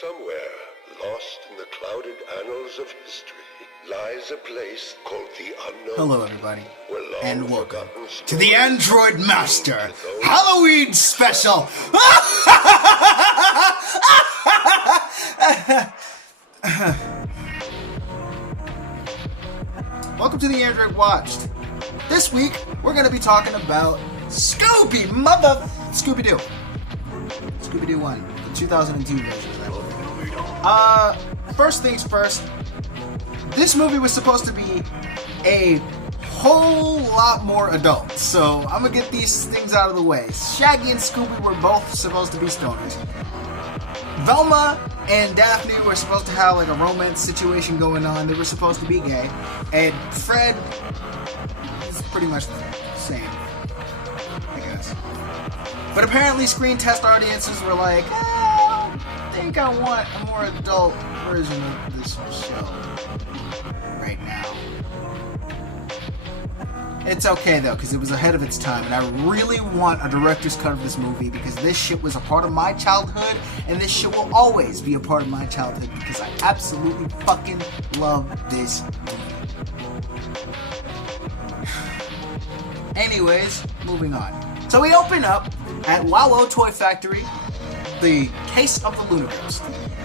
Somewhere, lost in the clouded annals of history, lies a place called the Unknown. Hello, everybody, where long and welcome forgotten to the stories Android told Master to those Halloween special. Welcome to the Android Watched. This week, we're going to be talking about Scooby-Doo. Scooby-Doo 1, the 2002 version of that movie. First things first, this movie was supposed to be a whole lot more adult, so I'm gonna get these things out of the way. Shaggy and Scooby were both supposed to be stoners. Velma and Daphne were supposed to have like a romance situation going on. They were supposed to be gay. And Fred is pretty much the same, I guess. But apparently screen test audiences were like, I think I want a more adult version of this show right now. It's okay though, because it was ahead of its time, and I really want a director's cut of this movie because this shit was a part of my childhood, and this shit will always be a part of my childhood because I absolutely fucking love this movie. Anyways, moving on. So we open up at Wallow Toy Factory, the case of the Luna Ghost.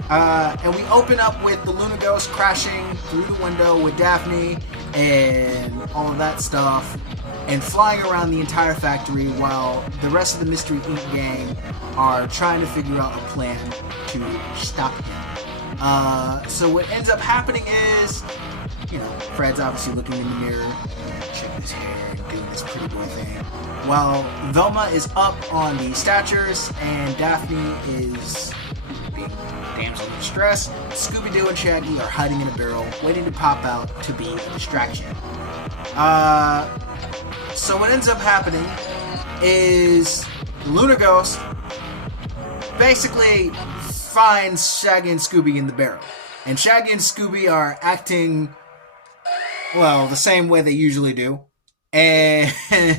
And we open up with the Luna Ghost crashing through the window with Daphne and all of that stuff, and flying around the entire factory while the rest of the Mystery Inc. gang are trying to figure out a plan to stop him. So what ends up happening is, Fred's obviously looking in the mirror, checking his hair, and doing this pretty boy thing, while Velma is up on the statues and Daphne is being damsel in distress. Scooby-Doo and Shaggy are hiding in a barrel, waiting to pop out to be a distraction. So what ends up happening is Luna Ghost basically finds Shaggy and Scooby in the barrel. And Shaggy and Scooby are acting, well, the same way they usually do. And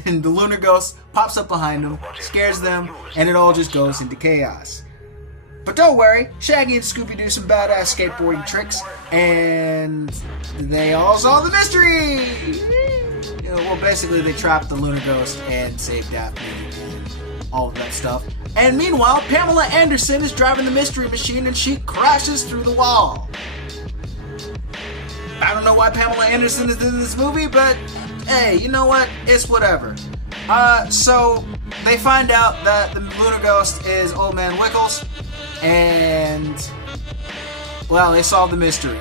the Luna Ghost pops up behind them, scares them, and it all just goes into chaos. But don't worry, Shaggy and Scooby do some badass skateboarding tricks, and they all solve the mystery! Well, basically they trap the Luna Ghost and save Daphne and all of that stuff. And meanwhile, Pamela Anderson is driving the Mystery Machine and she crashes through the wall. I don't know why Pamela Anderson is in this movie, but hey, you know what? It's whatever. So they find out that the Luna Ghost is Old Man Wickles, and well, they solve the mystery.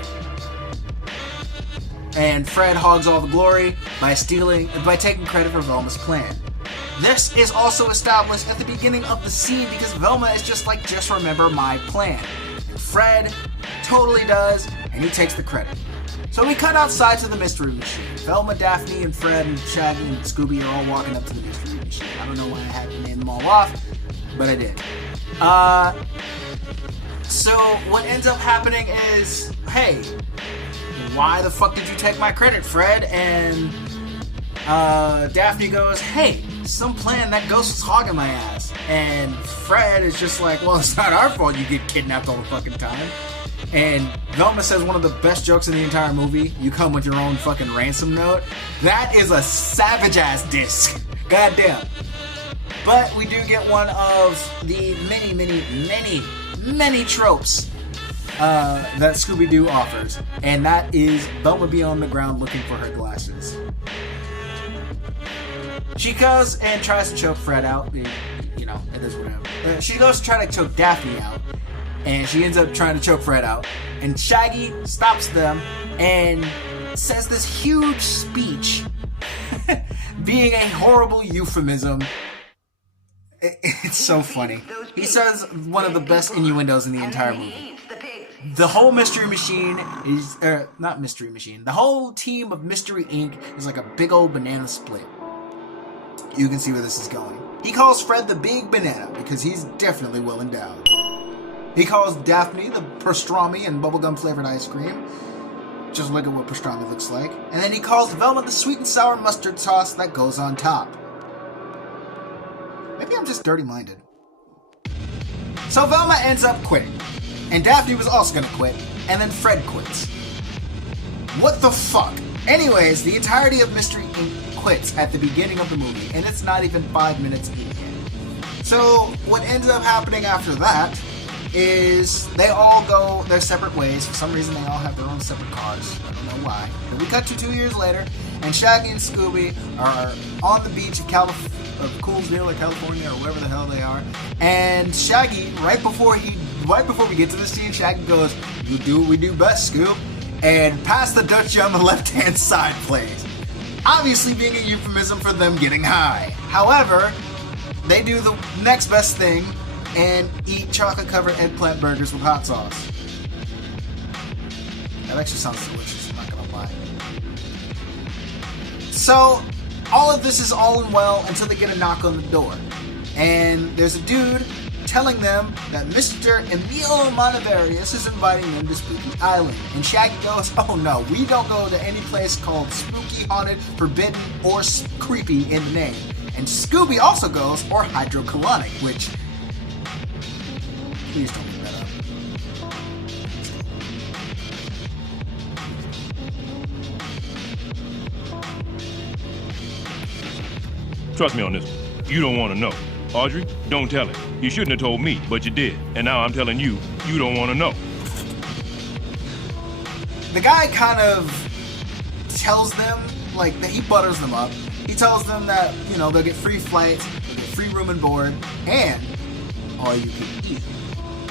And Fred hogs all the glory by taking credit for Velma's plan. This is also established at the beginning of the scene because Velma is just remember my plan. And Fred totally does, and he takes the credit. So we cut outside to the Mystery Machine. Velma, Daphne, and Fred, and Shaggy, and Scooby are all walking up to the Mystery Machine. I don't know why I had to name them all off, but I did. So what ends up happening is, hey, why the fuck did you take my credit, Fred? And Daphne goes, hey, some plan that ghost is hogging my ass. And Fred is just like, well, it's not our fault you get kidnapped all the fucking time. And Velma says one of the best jokes in the entire movie, you come with your own fucking ransom note. That is a savage ass disc. Goddamn. But we do get one of the many tropes that Scooby-Doo offers. And that is Velma being on the ground looking for her glasses. She goes and tries to choke Fred out. It is whatever. She goes to try to choke Daphne out. And she ends up trying to choke Fred out. And Shaggy stops them and says this huge speech, being a horrible euphemism. It's so funny. He says one of the best innuendos in the entire movie. The whole Mystery Machine is, not Mystery Machine, the whole team of Mystery Inc. is like a big old banana split. You can see where this is going. He calls Fred the Big Banana because he's definitely well endowed. He calls Daphne the pastrami and bubblegum flavored ice cream. Just look at what pastrami looks like. And then he calls Velma the sweet and sour mustard sauce that goes on top. Maybe I'm just dirty-minded. So Velma ends up quitting. And Daphne was also gonna quit, and then Fred quits. What the fuck? Anyways, the entirety of Mystery Inc. quits at the beginning of the movie, and it's not even 5 minutes in. So, what ends up happening after that is they all go their separate ways. For some reason, they all have their own separate cars. I don't know why. But we cut to 2 years later, and Shaggy and Scooby are on the beach of Coolsville or California or wherever the hell they are. And Shaggy, right before we get to the scene, Shaggy goes, "You do what we do best, Scoob," and "Pass the Dutchie on the left-hand side, please." Obviously being a euphemism for them getting high. However, they do the next best thing and eat chocolate-covered eggplant burgers with hot sauce. That actually sounds delicious, I'm not gonna lie. So, all of this is all and well until they get a knock on the door. And there's a dude telling them that Mr. Emilio Montevarius is inviting them to Spooky Island. And Shaggy goes, "Oh no, we don't go to any place called spooky, haunted, forbidden, or creepy in the name." And Scooby also goes, "Or hydrocolonic," which... Please don't make that up. Trust me on this one. You don't want to know. Audrey, don't tell him. You shouldn't have told me, but you did. And now I'm telling you, you don't want to know. The guy kind of tells them, like, that he butters them up. He tells them that, you know, they'll get free flights, they'll get free room and board, and all you can eat.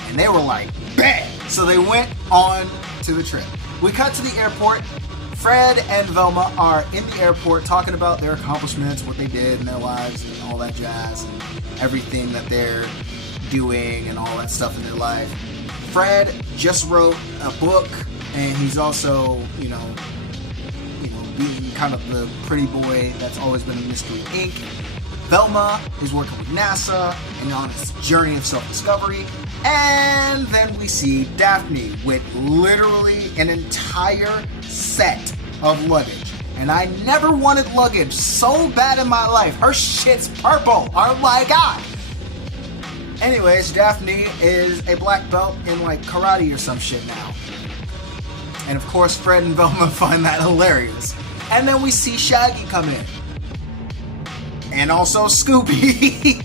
And they were like, bam! So they went on to the trip. We cut to the airport. Fred and Velma are in the airport talking about their accomplishments, what they did in their lives, and all that jazz, and everything that they're doing, and all that stuff in their life. Fred just wrote a book, and he's also, you know, being kind of the pretty boy that's always been in Mystery Inc. Velma is working with NASA and on his journey of self-discovery. And then we see Daphne with literally an entire set of luggage. And I never wanted luggage so bad in my life. Her shit's purple. Oh my god. Anyways, Daphne is a black belt in like karate or some shit now. And of course, Fred and Velma find that hilarious. And then we see Shaggy come in. And also Scooby.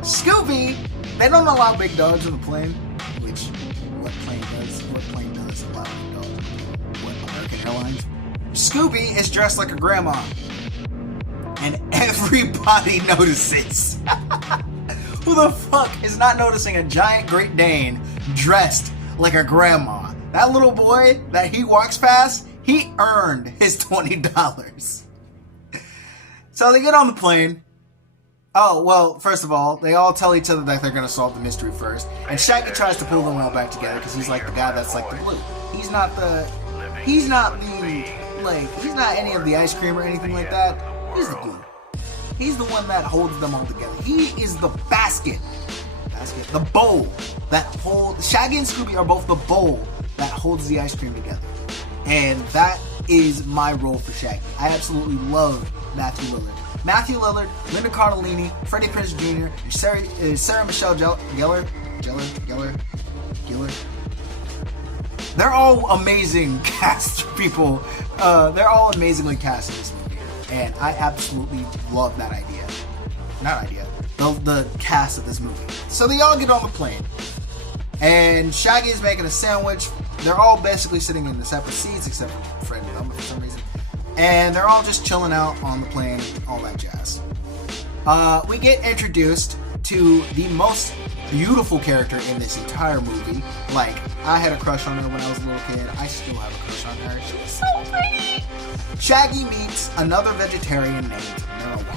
Scooby, they don't allow big dogs on the plane. Which, what plane does allow big dogs? What, American Airlines? Scooby is dressed like a grandma. And everybody notices. Who the fuck is not noticing a giant Great Dane dressed like a grandma? That little boy that he walks past, he earned his $20. So they get on the plane. Oh, well, first of all, they all tell each other that they're going to solve the mystery first. And Shaggy tries to pull them all back together because he's like the guy that's like the glue. He's not any of the ice cream or anything like that. He's the glue. He's the one that holds them all together. He is the the bowl that holds... Shaggy and Scooby are both the bowl that holds the ice cream together. And that is my role for Shaggy. I absolutely love Matthew Lillard. Matthew Lillard, Linda Cardellini, Freddie Prinze Jr., and Sarah Michelle Gellar. They're all amazing cast people. They're all amazingly cast in this movie. And I absolutely love that idea. The cast of this movie. So they all get on the plane. And Shaggy is making a sandwich. They're all basically sitting in the separate seats, except for Fred and Velma for some reason. And they're all just chilling out on the plane, all that jazz. We get introduced to the most beautiful character in this entire movie. Like, I had a crush on her when I was a little kid. I still have a crush on her. She was so pretty. Shaggy meets another vegetarian named Marijuana.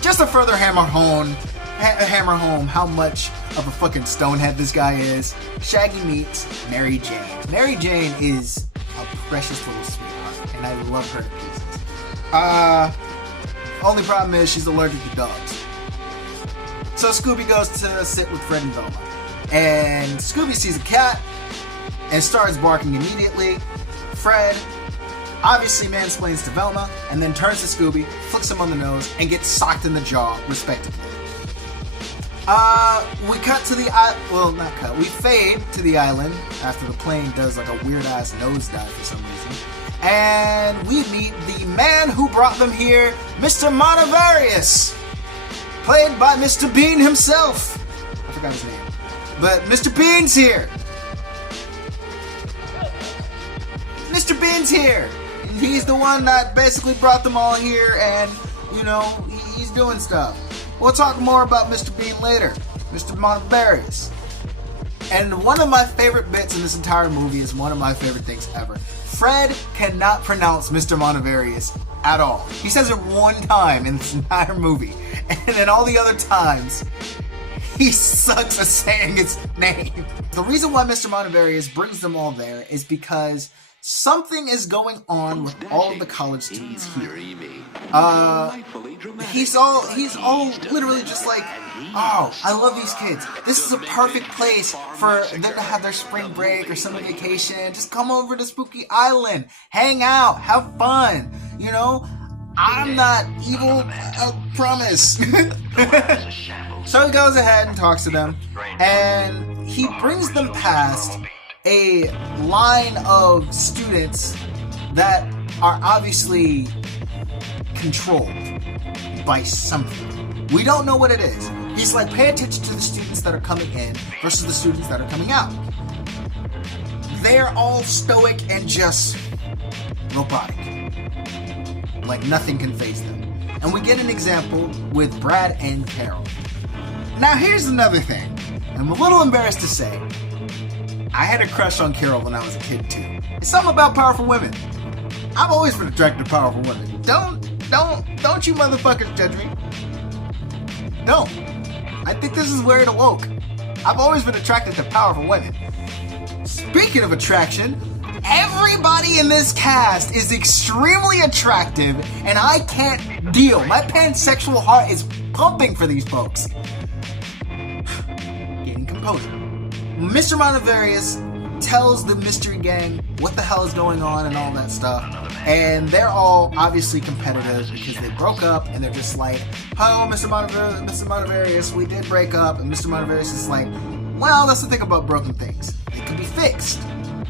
Just to further hammer home how much of a fucking stonehead this guy is, Shaggy meets Mary Jane. Mary Jane is a precious little sweetheart, and I love her to pieces. Only problem is she's allergic to dogs. So Scooby goes to sit with Fred and Velma. And Scooby sees a cat and starts barking immediately. Fred obviously mansplains to Velma, and then turns to Scooby, flicks him on the nose, and gets socked in the jaw, respectively. We cut to the island. Well, not cut. We fade to the island after the plane does like a weird ass nosedive for some reason. And we meet the man who brought them here, Mr. Montevarious, played by Mr. Bean himself. I forgot his name. But Mr. Bean's here. Mr. Bean's here. He's the one that basically brought them all here, and, you know, he's doing stuff. We'll talk more about Mr. Bean later. Mr. Montevarious. And one of my favorite bits in this entire movie is one of my favorite things ever. Fred cannot pronounce Mr. Montevarious at all. He says it one time in this entire movie. And then all the other times, he sucks at saying his name. The reason why Mr. Montevarious brings them all there is because something is going on with all of the college students here. He's all literally just like, oh, I love these kids. This is a perfect place for them to have their spring break or summer vacation. Just come over to Spooky Island, hang out, have fun. You know, I'm not evil, I promise. So he goes ahead and talks to them, and he brings them past a line of students that are obviously controlled by something. We don't know what it is. He's like, pay attention to the students that are coming in versus the students that are coming out. They're all stoic and just robotic. Like nothing can faze them. And we get an example with Brad and Carol. Now here's another thing. I'm a little embarrassed to say, I had a crush on Carol when I was a kid too. It's something about powerful women. I've always been attracted to powerful women. Don't you motherfuckers judge me. Don't. I think this is where it awoke. I've always been attracted to powerful women. Speaking of attraction, everybody in this cast is extremely attractive, and I can't deal. My pansexual heart is pumping for these folks. Getting composure. Mr. Montevarious tells the mystery gang what the hell is going on and all that stuff, and they're all obviously competitive because they broke up, and they're just like, oh, Mr. Montevarious, we did break up, and Mr. Montevarious is like, well, that's the thing about broken things. They can be fixed,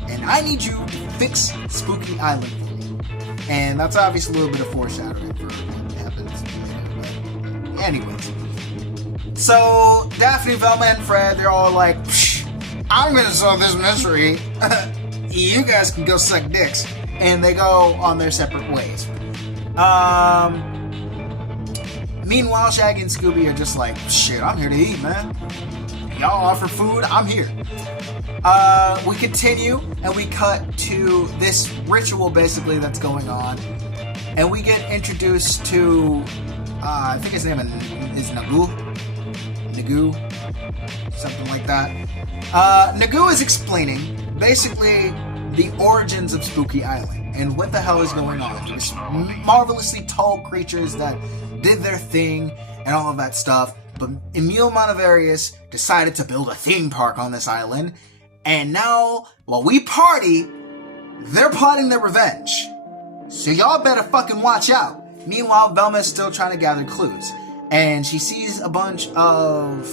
and I need you to fix Spooky Island for me. And that's obviously a little bit of foreshadowing for what happens later, but anyways. So, Daphne, Velma, and Fred, they're all like, I'm gonna solve this mystery. You guys can go suck dicks. And they go on their separate ways. Meanwhile, Shaggy and Scooby are just like, shit, I'm here to eat, man. Y'all offer food, I'm here. We continue, and we cut to this ritual, basically, that's going on. And we get introduced to, I think his name is Nagu, something like that. Nagu is explaining, basically, the origins of Spooky Island and what the hell is going on. These marvelously tall creatures that did their thing and all of that stuff. But Emil Montevarious decided to build a theme park on this island. And now, while we party, they're plotting their revenge. So y'all better fucking watch out. Meanwhile, Velma is still trying to gather clues. And she sees a bunch of,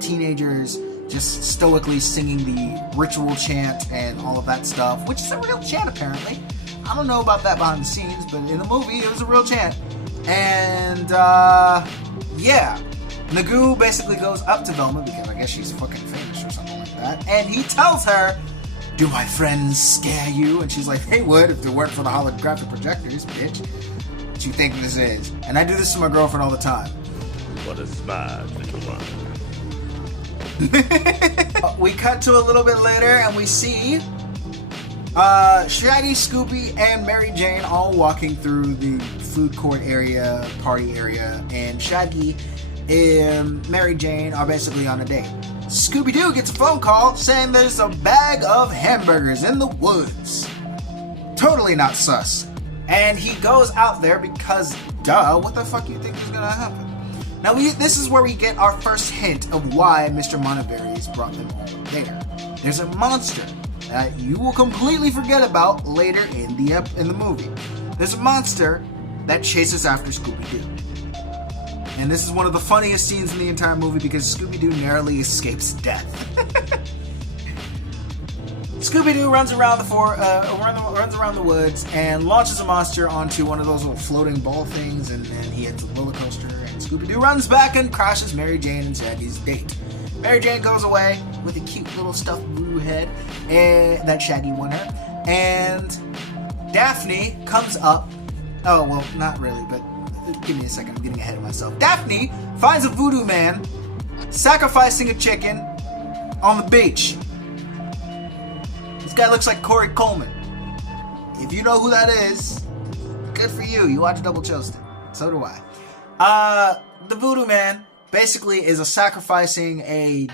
teenagers just stoically singing the ritual chant and all of that stuff, which is a real chant apparently. I don't know about that behind the scenes, but in the movie it was a real chant. And yeah, Nagu basically goes up to Velma because I guess she's fucking famous or something like that, and he tells her, do my friends scare you? And she's like, they would if it weren't for the holographic projectors, bitch. What you think this is? And I do this to my girlfriend all the time. What a smart little one. We cut to a little bit later and we see Shaggy, Scooby, and Mary Jane all walking through the food court area, party area, and Shaggy and Mary Jane are basically on a date. Scooby-Doo gets a phone call saying there's a bag of hamburgers in the woods. Totally not sus. And he goes out there because, duh, what the fuck do you think is gonna happen? Now, this is where we get our first hint of why Mr. Montevarious brought them all there. There's a monster that you will completely forget about later in the movie. There's a monster that chases after Scooby-Doo. And this is one of the funniest scenes in the entire movie because Scooby-Doo narrowly escapes death. Scooby-Doo runs around the woods and launches a monster onto one of those little floating ball things, and then he hits a roller coaster, and Scooby-Doo runs back and crashes Mary Jane and Shaggy's date. Mary Jane goes away with a cute little stuffed blue head that Shaggy won her, and Daphne comes up. Oh, well, not really, but give me a second, I'm getting ahead of myself. Daphne finds a voodoo man sacrificing a chicken on the beach. This guy looks like Corey Coleman. If you know who that is, good for you. You watch Double Chosted. So do I. The voodoo man basically is sacrificing a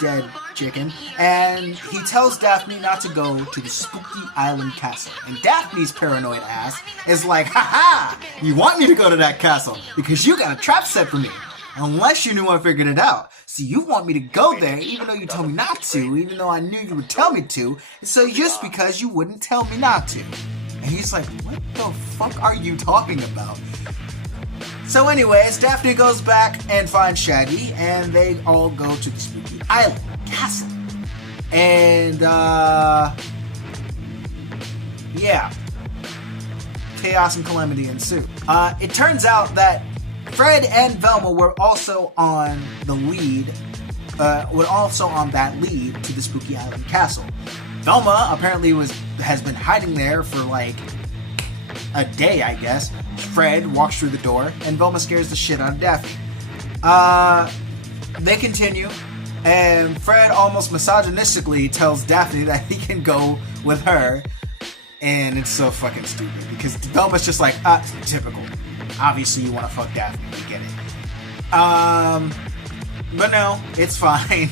dead chicken, and he tells Daphne not to go to the spooky island castle. And Daphne's paranoid ass is like, ha, you want me to go to that castle because you got a trap set for me. Unless you knew I figured it out. So you want me to go there even though you told me not to, even though I knew you would tell me to, so just because you wouldn't tell me not to. And he's like, what the fuck are you talking about? So anyways, Daphne goes back and finds Shaggy, and they all go to the spooky island castle. And, yeah. Chaos and calamity ensue. It turns out that Fred and Velma were also on the lead, that lead to the spooky island castle. Velma apparently has been hiding there for like a day, I guess. Fred walks through the door, and Velma scares the shit out of Daphne. They continue, and Fred almost misogynistically tells Daphne that he can go with her, and it's so fucking stupid, because Velma's just like, typical. Obviously you want to fuck Daphne, we get it. But no, it's fine,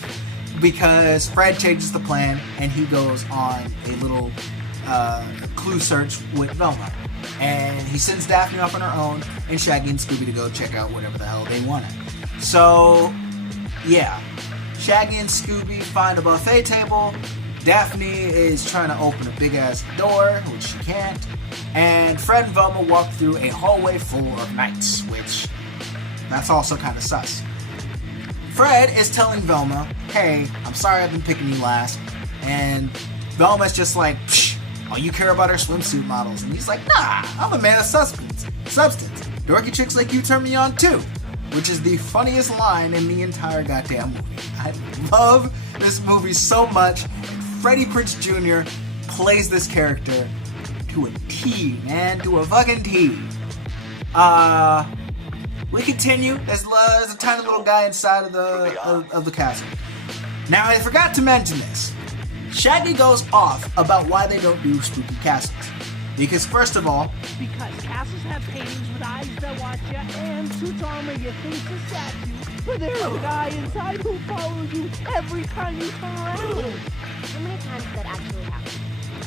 because Fred changes the plan, and he goes on a little clue search with Velma. And he sends Daphne off on her own, and Shaggy and Scooby to go check out whatever the hell they wanted. So, yeah. Shaggy and Scooby find a buffet table. Daphne is trying to open a big-ass door, which she can't. And Fred and Velma walk through a hallway full of knights, which, that's also kind of sus. Fred is telling Velma, hey, I'm sorry I've been picking you last. And Velma's just like, psh, all you care about are swimsuit models. And he's like, nah, I'm a man of substance. Dorky chicks like you turn me on too. Which is the funniest line in the entire goddamn movie. I love this movie so much. And Freddie Prinze Jr. plays this character to a T, man. To a fucking T. We continue. There's a tiny little guy inside of the castle. Now, I forgot to mention this. Shaggy goes off about why they don't do spooky castles. Because first of all, because castles have paintings with eyes that watch you and suits armor you think to stab you. But there's a guy inside who follows you every time you turn around. How many times did that actually happen?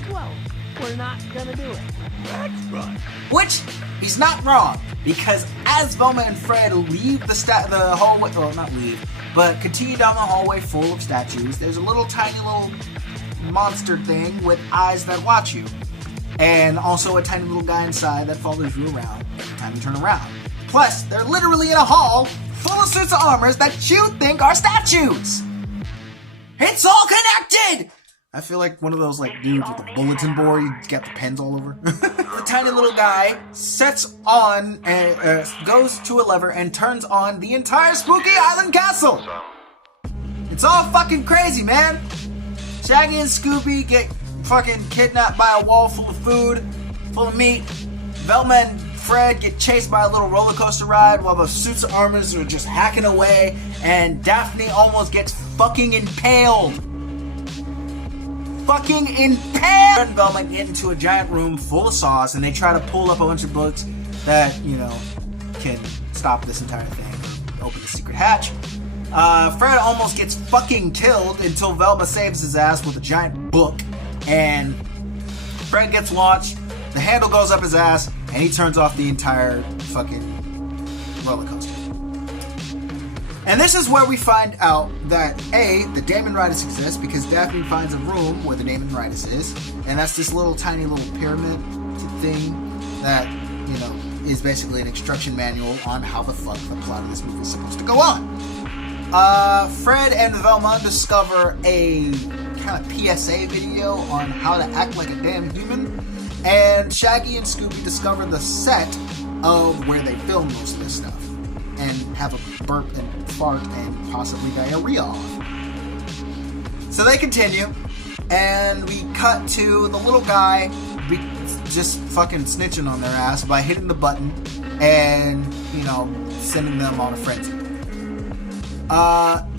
Well, we're not gonna do it. That's right. which he's not wrong. Because as Velma and Fred leave the hallway, well, not leave, but continue down the hallway full of statues, there's a little tiny little monster thing with eyes that watch you. And also a tiny little guy inside that follows you around every time you turn around. Plus, they're literally in a hall full of suits of armors that you think are statues! It's all connected! I feel like one of those like dudes with a bulletin board, he's got the pens all over. The tiny little guy sets on, goes to a lever and turns on the entire Spooky Island castle! It's all fucking crazy, man! Shaggy and Scooby get fucking kidnapped by a wall full of food, full of meat. Velma and Fred get chased by a little roller coaster ride while the suits of armors are just hacking away, and Daphne almost gets fucking impaled. Fucking impaled! Fred and Velma get into a giant room full of saws, and they try to pull up a bunch of books that, you know, can stop this entire thing, open the secret hatch. Fred almost gets fucking killed until Velma saves his ass with a giant book. And Fred gets launched, the handle goes up his ass, and he turns off the entire fucking roller coaster. And this is where we find out that A, the Damon Ridus exists, because Daphne finds a room where the Damon Ridus is, and that's this little tiny little pyramid thing that, you know, is basically an instruction manual on how the fuck the plot of this movie is supposed to go on. Fred and Velma discover a kind of PSA video on how to act like a damn human, and Shaggy and Scooby discover the set of where they film most of this stuff, and have a burp and fart and possibly diarrhea off. So they continue, and we cut to the little guy just fucking snitching on their ass by hitting the button and, you know, sending them on a frenzy.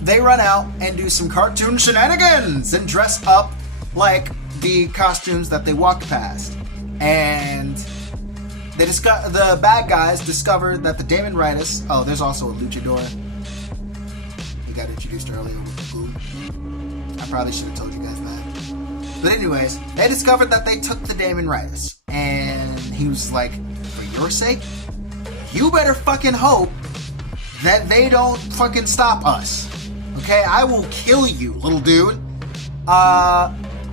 They run out and do some cartoon shenanigans and dress up like the costumes that they walked past. And the bad guys discovered that the Damon Ritus... Oh, there's also a luchador. He got introduced earlier with the glue. I probably should have told you guys that. But anyways, they discovered that they took the Damon Ritus. And he was like, for your sake, you better fucking hope that they don't fucking stop us. Okay? I will kill you, little dude.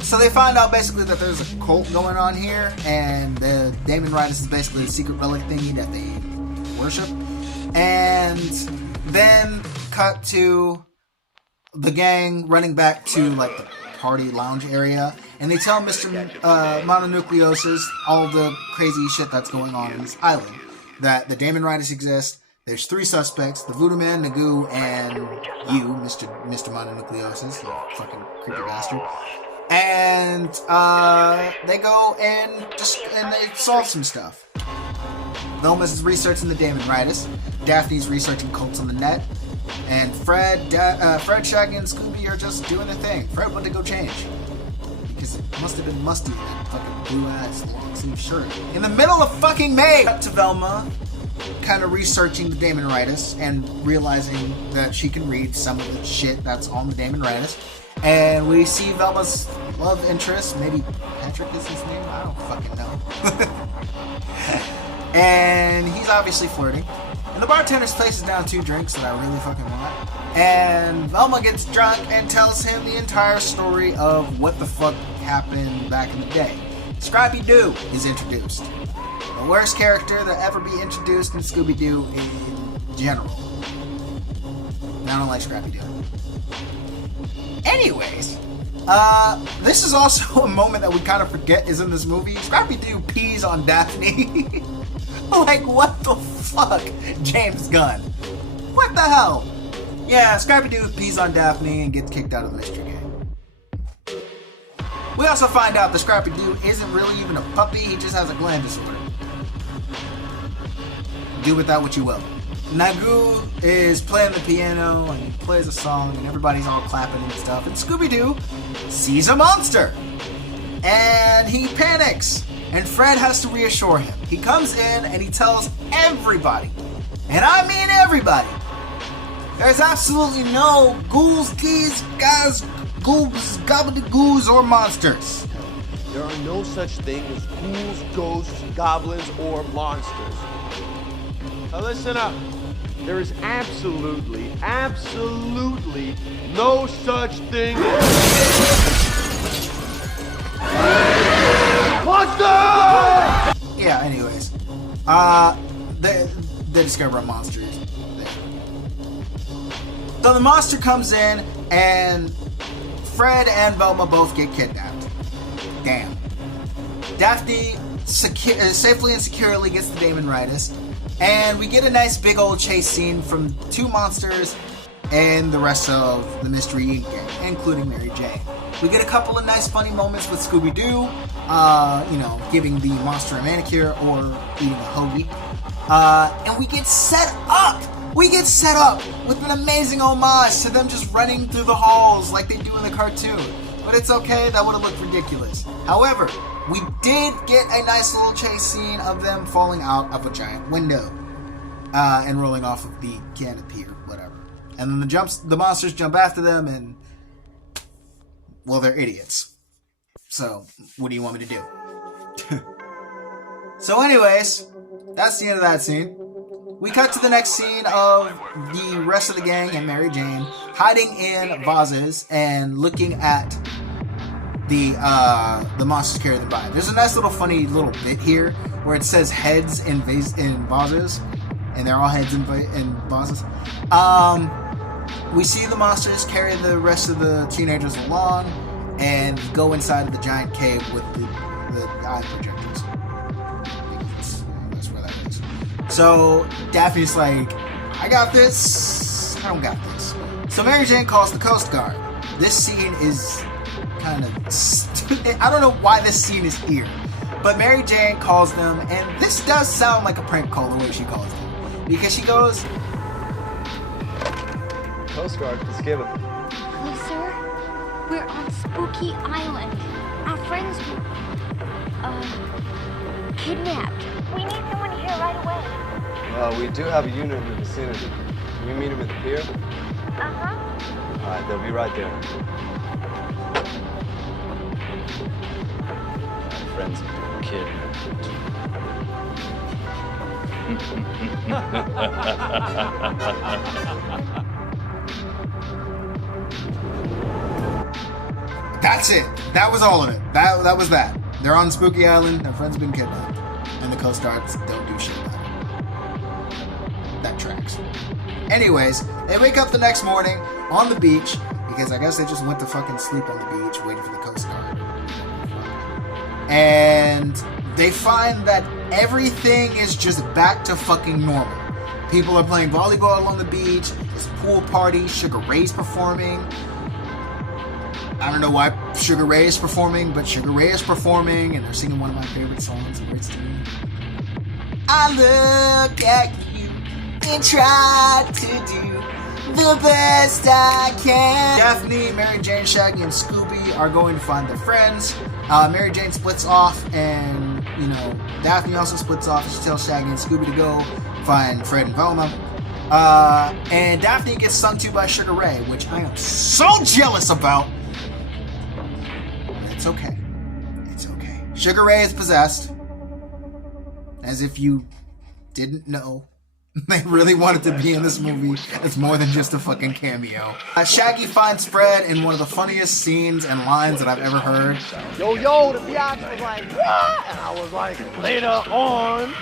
So they find out basically that there's a cult going on here, and the Damon Ritus is basically a secret relic thingy that they worship. And then cut to the gang running back to like the party lounge area, and they tell Mr. Mononucleosis all the crazy shit that's going on this island. That the Damon Ritus exists. There's 3 suspects: the Voodoo Man, Nagoo, and you, Mr. Mononucleosis, you fucking creepy bastard. And they go and they solve some stuff. Velma's is researching the Damon Ritus. Daphne's researching cults on the net. And Fred, Shaggy, and Scooby are just doing their thing. Fred went to go change because it must have been musty in that fucking blue ass long sleeve shirt. In the middle of fucking May, cut to Velma, kind of researching the Damon Ritus and realizing that she can read some of the shit that's on the Damon Ritus. And we see Velma's love interest, maybe Patrick is his name, I don't fucking know. And he's obviously flirting. And the bartender places down 2 drinks that I really fucking want. And Velma gets drunk and tells him the entire story of what the fuck happened back in the day. Scrappy-Doo is introduced. The worst character that ever be introduced in Scooby-Doo in general. And I don't like Scrappy-Doo. Anyways, this is also a moment that we kind of forget is in this movie. Scrappy-Doo pees on Daphne. Like, what the fuck, James Gunn? What the hell? Yeah, Scrappy-Doo pees on Daphne and gets kicked out of the mystery game. We also find out that Scrappy-Doo isn't really even a puppy, he just has a gland disorder. Do with that what you will. Nagoo is playing the piano and he plays a song and everybody's all clapping and stuff. And Scooby-Doo sees a monster and he panics. And Fred has to reassure him. He comes in and he tells everybody, and I mean everybody, there's absolutely no ghouls, geese, guys, goobs, gobbledygoos, or monsters. There are no such thing as ghouls, ghosts, goblins, or monsters. Now listen up. There is absolutely no such thing as monster! Yeah, anyways. They discover a monster there. So the monster comes in and Fred and Velma both get kidnapped. Damn. Daphne safely and securely gets the Damon Ritus. And we get a nice big old chase scene from 2 monsters and the rest of the Mystery Inc. gang, including Mary Jane. We get a couple of nice funny moments with Scooby-Doo, giving the monster a manicure or eating a hoagie. And we get set up! We get set up with an amazing homage to them just running through the halls like they do in the cartoon. But it's okay, that would have looked ridiculous. However, we did get a nice little chase scene of them falling out of a giant window and rolling off of the canopy or whatever. And then the monsters jump after them and, well, they're idiots. So, what do you want me to do? So anyways, that's the end of that scene. We cut to the next scene of the rest of the gang and Mary Jane hiding in vases and looking at the monsters carry them by. There's a nice little funny little bit here where it says heads in vases, and they're all heads in vases. We see the monsters carry the rest of the teenagers along and go inside of the giant cave with the eye projectors. That's where that is. So Daphne's like, I got this. I don't got this. So Mary Jane calls the Coast Guard. This scene is kind of stupid. I don't know why this scene is here, but Mary Jane calls them, and this does sound like a prank call the way she calls them, because she goes, Coast Guard, let's give him. Hello, sir. We're on Spooky Island. Our friends were, kidnapped. We need someone here right away. We do have a unit in the vicinity. Can you meet him at the pier? Uh-huh. All right, they'll be right there. My friends have been kidnapped. that's it. That was all of it. That was that. They're on Spooky Island. Their friends have been kidnapped, and the Coast Guards don't do shit about it. That tracks. Anyways, they wake up the next morning on the beach, because I guess they just went to fucking sleep on the beach waiting for the Coast Guard. And they find that everything is just back to fucking normal. People are playing volleyball along the beach, there's a pool party, Sugar Ray's performing. I don't know why Sugar Ray is performing, but Sugar Ray is performing, and they're singing one of my favorite songs, and it's I look at you and try to do the best I can. Daphne, Mary Jane, Shaggy, and Scooby are going to find their friends. Mary Jane splits off, and, Daphne also splits off. She tells Shaggy and Scooby to go find Fred and Velma. And Daphne gets sung to by Sugar Ray, which I am so jealous about. But it's okay. It's okay. Sugar Ray is possessed. As if you didn't know. They really wanted to be in this movie. It's more than just a fucking cameo. Shaggy finds Fred in one of the funniest scenes and lines that I've ever heard. Yo, the biatch was like, what? And I was like, later on.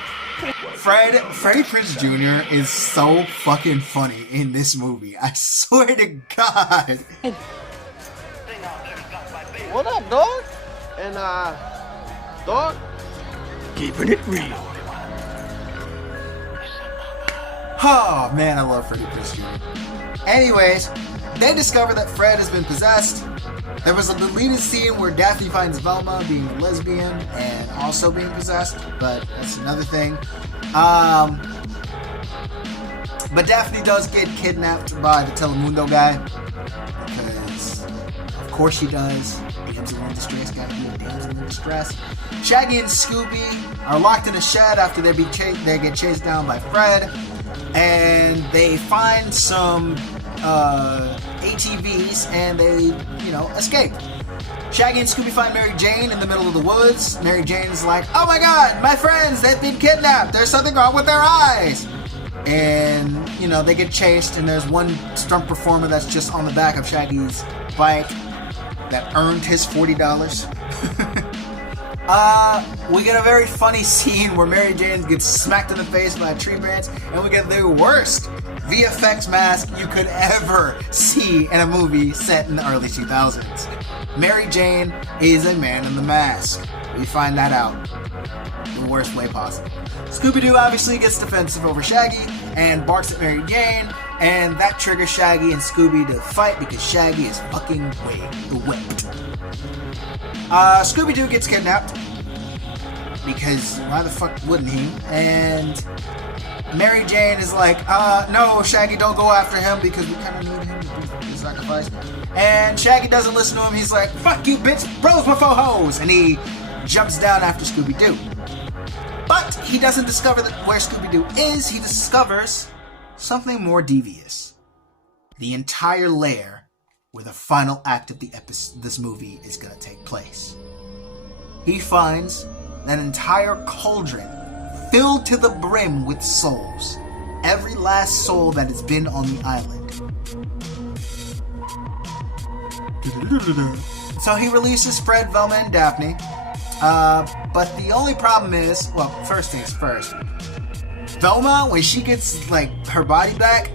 Freddie Prinze Jr. is so fucking funny in this movie. I swear to God. What up, dog? And, dog? Keeping it real. Oh man, I love Freddie Prinze Jr. Anyways, they discover that Fred has been possessed. There was a deleted scene where Daphne finds Velma being a lesbian and also being possessed, but that's another thing. But Daphne does get kidnapped by the Telemundo guy, because of course she does. Damsel in distress, gotta be a damsel in distress. Shaggy and Scooby are locked in a shed after they get chased down by Fred, and they find some ATVs and they, escape. Shaggy and Scooby find Mary Jane in the middle of the woods. Mary Jane's like, oh my god, my friends, they've been kidnapped. There's something wrong with their eyes. And, they get chased, and there's one stunt performer that's just on the back of Shaggy's bike that earned his $40. We get a very funny scene where Mary Jane gets smacked in the face by a tree branch, and we get the worst VFX mask you could ever see in a movie set in the early 2000s. Mary Jane is a man in the mask. We find that out the worst way possible. Scooby-Doo obviously gets defensive over Shaggy and barks at Mary Jane, and that triggers Shaggy and Scooby to fight because Shaggy is fucking whipped. Scooby-Doo gets kidnapped because why the fuck wouldn't he? And Mary Jane is like, no, Shaggy, don't go after him because we kind of need him to do the sacrifice. And Shaggy doesn't listen to him. He's like, fuck you, bitch, bros before hoes. And he jumps down after Scooby-Doo. But he doesn't discover where Scooby-Doo is. He discovers something more devious. The entire lair where the final act of this movie is going to take place. He finds an entire cauldron filled to the brim with souls. Every last soul that has been on the island. So he releases Fred, Velma, and Daphne. But the only problem is, well, first things first. Velma, when she gets, like, her body back,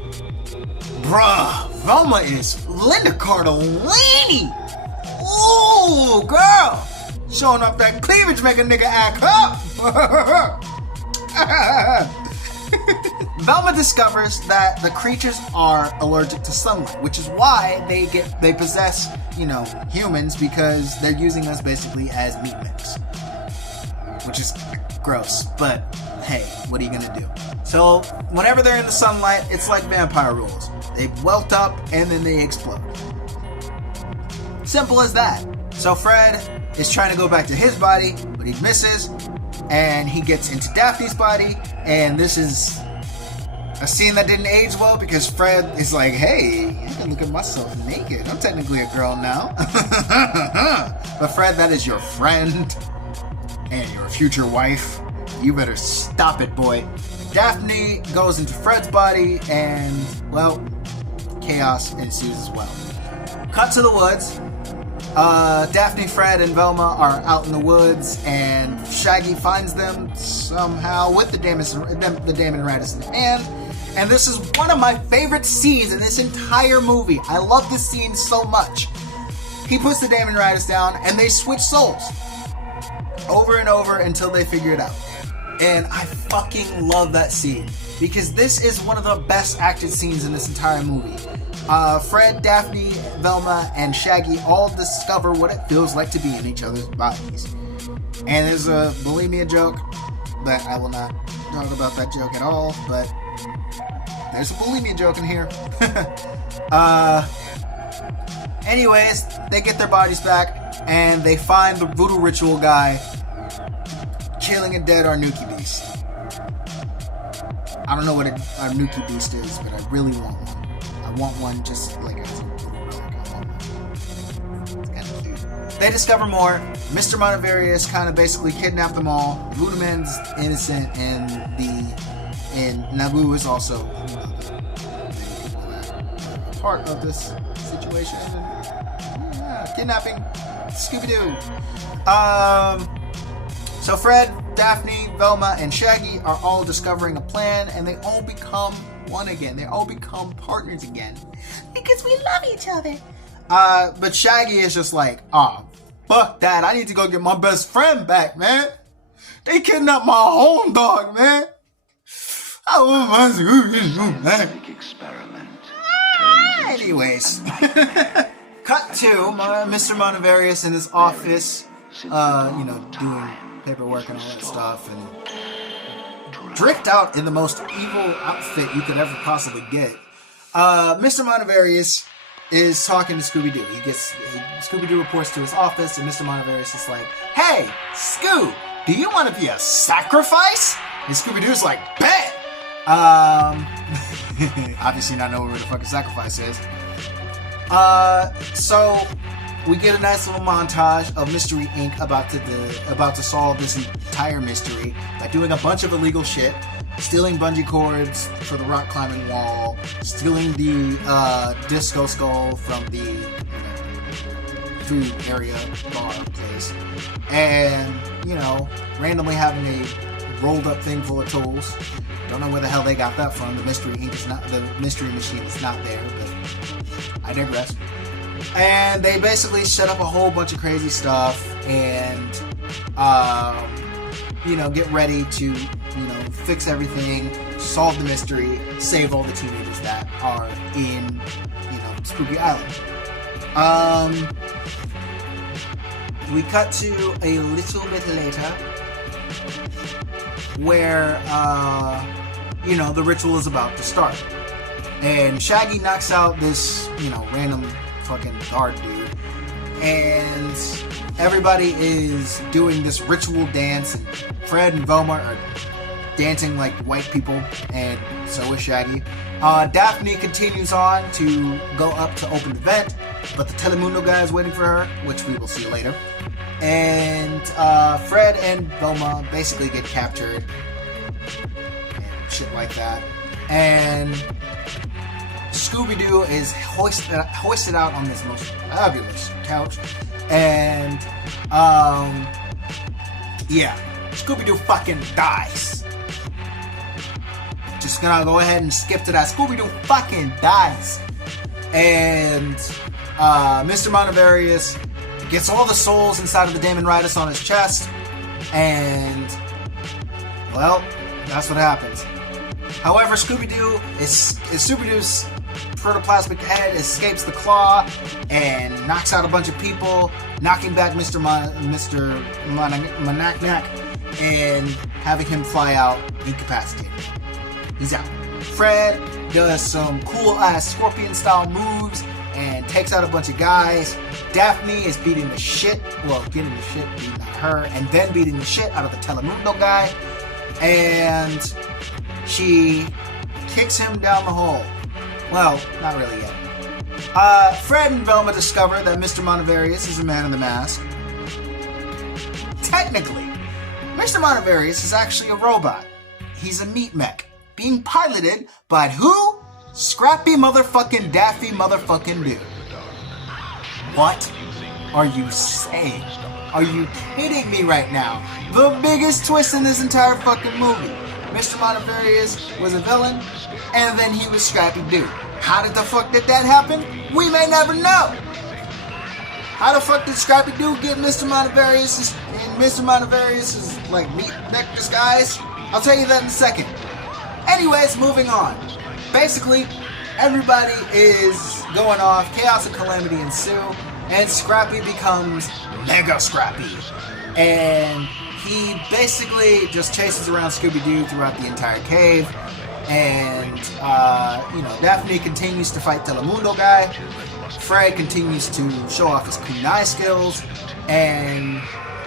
bruh, Velma is Linda Cardellini. Ooh, girl. Showing off that cleavage make a nigga act up. Velma discovers that the creatures are allergic to sunlight, which is why they possess, humans, because they're using us basically as meat mix. Which is gross, but hey, what are you gonna do? So whenever they're in the sunlight, it's like vampire rules. They welt up and then they explode. Simple as that. So Fred is trying to go back to his body, but he misses, and he gets into Daphne's body, and this is a scene that didn't age well because Fred is like, hey, I can look at myself naked. I'm technically a girl now. But Fred, that is your friend and your future wife. You better stop it, boy. Daphne goes into Fred's body, and, well, chaos ensues as well. Cut to the woods. Daphne, Fred, and Velma are out in the woods, and Shaggy finds them somehow with the Damon Radis in hand. And this is one of my favorite scenes in this entire movie. I love this scene so much. He puts the Damon Radis down, and they switch souls over and over until they figure it out. And I fucking love that scene because this is one of the best acted scenes in this entire movie. Fred, Daphne, Velma, and Shaggy all discover what it feels like to be in each other's bodies. And there's a bulimia joke, but I will not talk about that joke at all, but there's a bulimia joke in here. Anyways, they get their bodies back, and they find the voodoo ritual guy killing a dead Arnuki beast. I don't know what a Arnuki beast is, but I really want one. I want one just like as a relic. I want one. It's kind of cute. They discover more. Mr. Montevarius kind of basically kidnapped them all. Voodoo Man's innocent, and Naboo is also a part of this situation. Kidnapping. Scooby-Doo. So Fred, Daphne, Velma, and Shaggy are all discovering a plan, and they all become one again. They all become partners again. Because we love each other. But Shaggy is just like, fuck that. I need to go get my best friend back, man. They kidnapped my home dog, man. I want my Scooby-Doo back. Anyways. Cut to Mr. Montevarius in his office, doing paperwork and all that stuff, and dricked out in the most evil outfit you could ever possibly get. Mr. Montevarius is talking to Scooby-Doo. Scooby-Doo reports to his office, and Mr. Montevarius is like, hey, Scoo, do you want to be a sacrifice? And Scooby-Doo's like, bet! Obviously not knowing where the fucking sacrifice is. So we get a nice little montage of Mystery Inc. about to solve this entire mystery by doing a bunch of illegal shit, stealing bungee cords for the rock climbing wall, stealing the disco skull from the food area bar place, and randomly having a rolled up thing full of tools. Don't know where the hell they got that from. The mystery machine is not there, but I digress. And they basically set up a whole bunch of crazy stuff and, get ready to, fix everything, solve the mystery, save all the teenagers that are in, Spooky Island. We cut to a little bit later where, the ritual is about to start. And Shaggy knocks out this, random fucking guard dude. And everybody is doing this ritual dance. And Fred and Velma are dancing like white people. And so is Shaggy. Daphne continues on to go up to open the vent. But the Telemundo guy is waiting for her, which we will see later. And Fred and Velma basically get captured. And shit like that. And Scooby-Doo is hoisted out on this most fabulous couch. And, yeah, Scooby-Doo fucking dies. Just gonna go ahead and skip to that. Scooby-Doo fucking dies. And, Mr. Montevarious gets all the souls inside of the Damon Ridus on his chest. And, well, that's what happens. However, Scooby-Doo's protoplasmic head escapes the claw and knocks out a bunch of people, knocking back Mr. Monaknak and having him fly out incapacitated. He's out. Fred does some cool-ass scorpion-style moves and takes out a bunch of guys. Daphne is beating the shit, beating at her, and then beating the shit out of the Telemundo guy. And she kicks him down the hole. Well, not really yet. Fred and Velma discover that Mr. Montevarious is a man in the mask. Technically, Mr. Montevarious is actually a robot. He's a meat mech, being piloted by who? Scrappy motherfucking Daffy motherfucking Dude. What are you saying? Are you kidding me right now? The biggest twist in this entire fucking movie. Mr. Montevarious was a villain, and then he was Scrappy Dude. How did the fuck did that happen? We may never know. How the fuck did Scrappy Dude get Mr. Montevarious in Mr. Montevarious' like meat neck disguise? I'll tell you that in a second. Anyways, moving on. Basically, everybody is going off. Chaos and calamity ensue, and Scrappy becomes Mega Scrappy. And he basically just chases around Scooby-Doo throughout the entire cave. And, Daphne continues to fight Telemundo guy. Fred continues to show off his kunai skills. And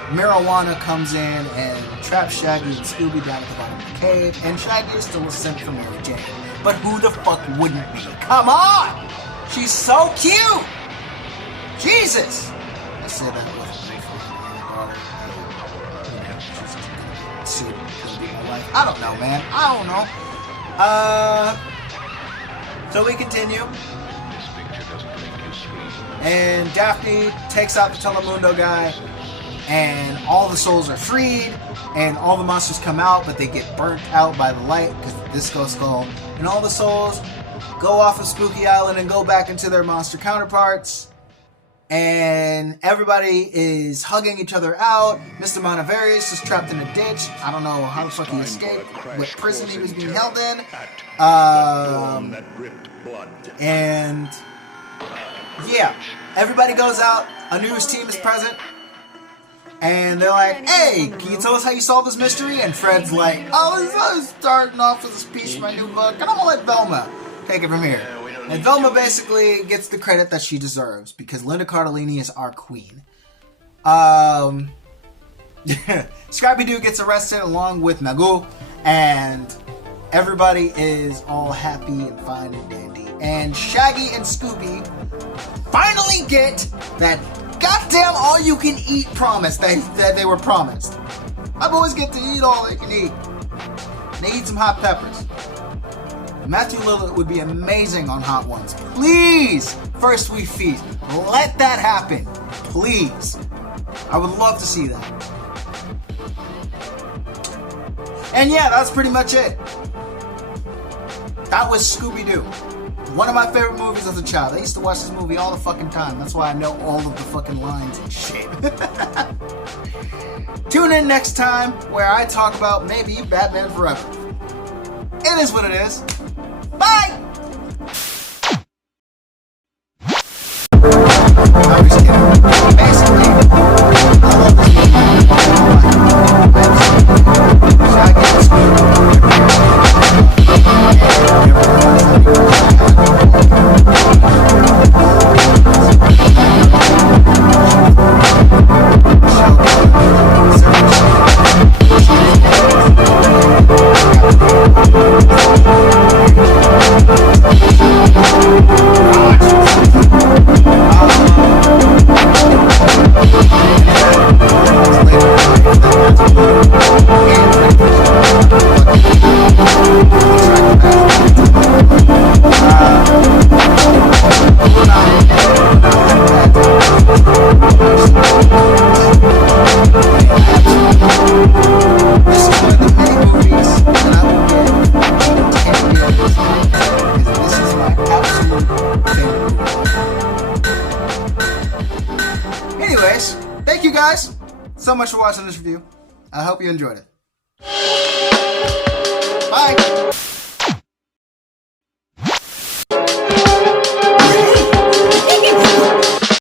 Marijuana comes in and traps Shaggy and Scooby down at the bottom of the cave. And Shaggy is still a simp for Mary Jane. But who the fuck wouldn't be? Come on! She's so cute! Jesus! I said that with I don't know, man. I don't know. So we continue. And Daphne takes out the Telemundo guy. And all the souls are freed. And all the monsters come out, but they get burnt out by the light because of the disco skull. And all the souls go off of Spooky Island and go back into their monster counterparts. And everybody is hugging each other out. Mr. Montevarious is trapped in a ditch. I don't know how the fuck he escaped, what prison he was being held in. And yeah, everybody goes out. A news team is present. And they're like, hey, can you tell us how you solved this mystery? And Fred's like, I was starting off with a speech from my new book, and I'm gonna let Velma take it from here. And Velma basically gets the credit that she deserves, because Linda Cardellini is our queen. Scrappy-Doo gets arrested along with Magoo, and everybody is all happy and fine and dandy. And Shaggy and Scooby finally get that goddamn all-you-can-eat promise that they were promised. My boys get to eat all they can eat. And they eat some hot peppers. Matthew Lillard would be amazing on Hot Ones. Please! First we feast. Let that happen. Please. I would love to see that. And yeah, that's pretty much it. That was Scooby-Doo. One of my favorite movies as a child. I used to watch this movie all the fucking time. That's why I know all of the fucking lines and shit. Tune in next time where I talk about maybe Batman Forever. It is what it is. Bye! Basically, I love this movie. Anyways, thank you guys so much for watching this review. I hope you enjoyed it.